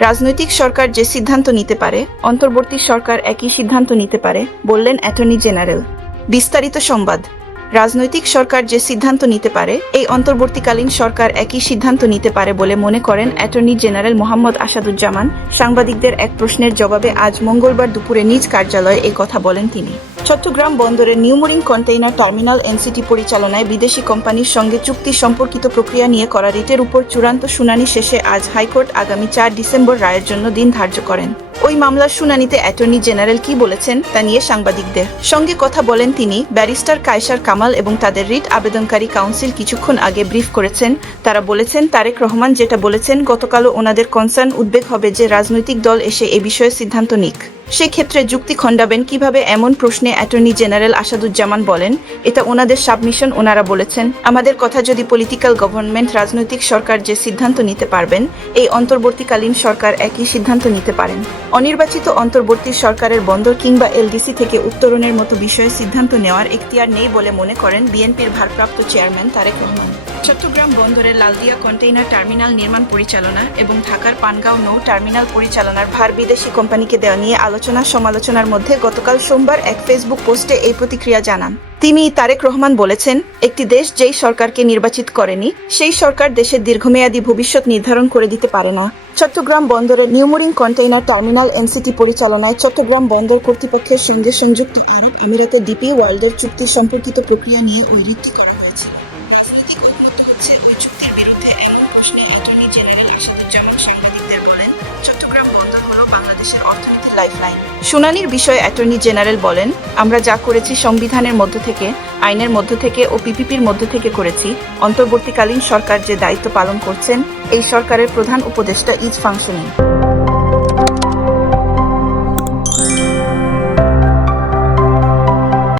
রাজনৈতিক সরকার যে সিদ্ধান্ত নিতে পারে, অন্তর্বর্তী সরকার একই সিদ্ধান্ত নিতে পারে, বললেন অ্যাটর্নি জেনারেল। বিস্তারিত সংবাদ। রাজনৈতিক সরকার যে সিদ্ধান্ত নিতে পারে, এই অন্তর্বর্তীকালীন সরকার একই সিদ্ধান্ত নিতে পারে বলে মনে করেন অ্যাটর্নি জেনারেল মোহাম্মদ আসাদুজ্জামান। সাংবাদিকদের এক প্রশ্নের জবাবে আজ মঙ্গলবার দুপুরে নিজ কার্যালয়ে এই কথা বলেন তিনি। চট্টগ্রাম বন্দরের নিউমোরিং কন্টেইনার টার্মিনাল এনসিটি পরিচালনায় বিদেশি কোম্পানির সঙ্গে চুক্তি সম্পর্কিত প্রক্রিয়া নিয়ে করা রিটের উপর চূড়ান্ত শুনানি শেষে আজ হাইকোর্ট আগামী চার ডিসেম্বর রায়ের জন্য দিন ধার্য করেন। ওই মামলার শুনানিতে অ্যাটর্নি জেনারেল কি বলেছেন তা নিয়ে সাংবাদিকদের সঙ্গে কথা বলেন তিনি ব্যারিস্টার কায়সার কামাল এবং তাদের রিট আবেদনকারী কাউন্সিল কিছুক্ষণ আগে ব্রিফ করেছেন। তারা বলেছেন, তারেক রহমান যেটা বলেছেন, গতকালও ওনাদের কনসার্ন উদ্বেগ হবে যে রাজনৈতিক দল এসে এ বিষয়ে সিদ্ধান্ত নিক। সেক্ষেত্রে যুক্তি খণ্ডাবেন কীভাবে এমন প্রশ্নে অ্যাটর্নি জেনারেল আসাদুজ্জামান বলেন, এটা ওনাদের সাবমিশন, ওনারা বলেছেন, আমাদের কথা যদি পলিটিক্যাল গভর্নমেন্ট, রাজনৈতিক সরকার যে সিদ্ধান্ত নিতে পারবেন, এই অন্তর্বর্তীকালীন সরকার একই সিদ্ধান্ত নিতে পারেন। অনির্বাচিত অন্তর্বর্তী সরকারের বন্দর কিংবা এলডিসি থেকে উত্তরণের মতো বিষয়ে সিদ্ধান্ত নেওয়ার এখতিয়ার নেই বলে মনে করেন বিএনপির ভারপ্রাপ্ত চেয়ারম্যান তারেক রহমান। চট্টগ্রাম বন্দরের লালদিয়া কন্টেইনার টার্মিনাল নির্মাণ পরিচালনা এবং ঢাকার পানগাঁও নৌ টার্মিনাল পরিচালনার ভার বিদেশি কোম্পানিকে দেওয়া নিয়ে আলোচনা সমালোচনার মধ্যে গতকাল সোমবার এক ফেসবুক পোস্টে এই প্রতিক্রিয়া জানান। তিনি তারেক রহমান বলেছেন, একটি দেশ যেই সরকারকে নির্বাচিত করেনি, সেই সরকার দেশের দীর্ঘমেয়াদী ভবিষ্যৎ নির্ধারণ করে দিতে পারে না। চট্টগ্রাম বন্দরের নিউমোরিং কন্টেইনার টার্মিনাল এনসিটি পরিচালনায় চট্টগ্রাম বন্দর কর্তৃপক্ষের সঙ্গে সংযুক্ত আরব আমিরাতের ডিপি ওয়ার্ল্ডের চুক্তি সম্পর্কিত প্রক্রিয়া নিয়ে ওই করা এমন নিয়ে অ্যাটর্নি জেনারেল আসাদুজ্জামান সাংবাদিকদের বলেন, চট্টগ্রাম বন্দর হলো বাংলাদেশের অর্থনীতির লাইফলাইন শুনানির বিষয়ে অ্যাটর্নি জেনারেল বলেন, আমরা যা করেছি সংবিধানের মধ্য থেকে, আইনের মধ্য থেকে ও পিপিপির মধ্য থেকে করেছি। অন্তর্বর্তীকালীন সরকার যে দায়িত্ব পালন করছেন, এই সরকারের প্রধান উপদেষ্টা ইজ ফাংশনিং